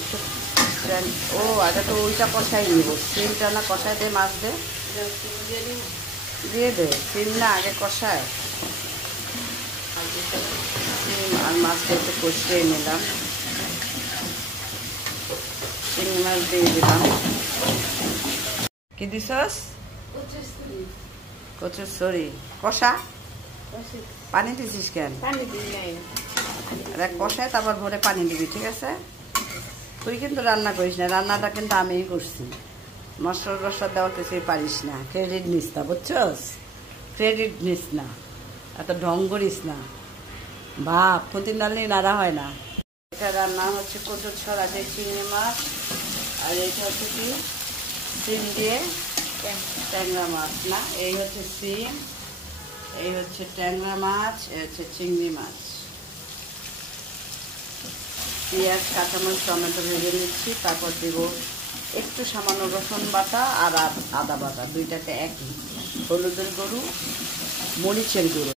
একটু ও আগে তো ওইটা কষাই নিব, সিমটা না কষাই দে, মাছ দে, দিয়ে দে সিম না আগে কষায়। সিম আর মাছটা একটু কষিয়ে নিলাম, চিংড়ি মাছ দিয়ে দিলাম। কি দিছস? কচুর সরি কষা। পানি দিছিস কেন? কষায় তারপর ভরে পানি দিবি, ঠিক আছে? তুই কিন্তু রান্না করিস না, রান্নাটা কিন্তু আমিই করছি। মশলা টসলা দেওয়া কিছুই পারিস না, ক্রেডিট নিস না, বুঝছস? ক্রেডিট নিস না, এত ঢং করিস না। ভাব প্রতিদিন ডাল নিয়ে নাড়া হয় না। এটা রান্না হচ্ছে কচুর ছড়া দিয়ে চিংড়ি মাছ, আর এইটা হচ্ছে কি সিম দিয়ে ট্যাংরা মাছ। না, এই হচ্ছে সিম, এই হচ্ছে ট্যাংরা মাছ, এই হচ্ছে চিংড়ি মাছ। পেঁয়াজ, কাঁচামরিচ, টমেটো ভেজে নিচ্ছি, তারপর দেব একটু সামান্য রসুন বাটা আর আদা বাটা, দুইটাতে একই, হলুদের গুঁড়ো, মরিচের গুঁড়ো।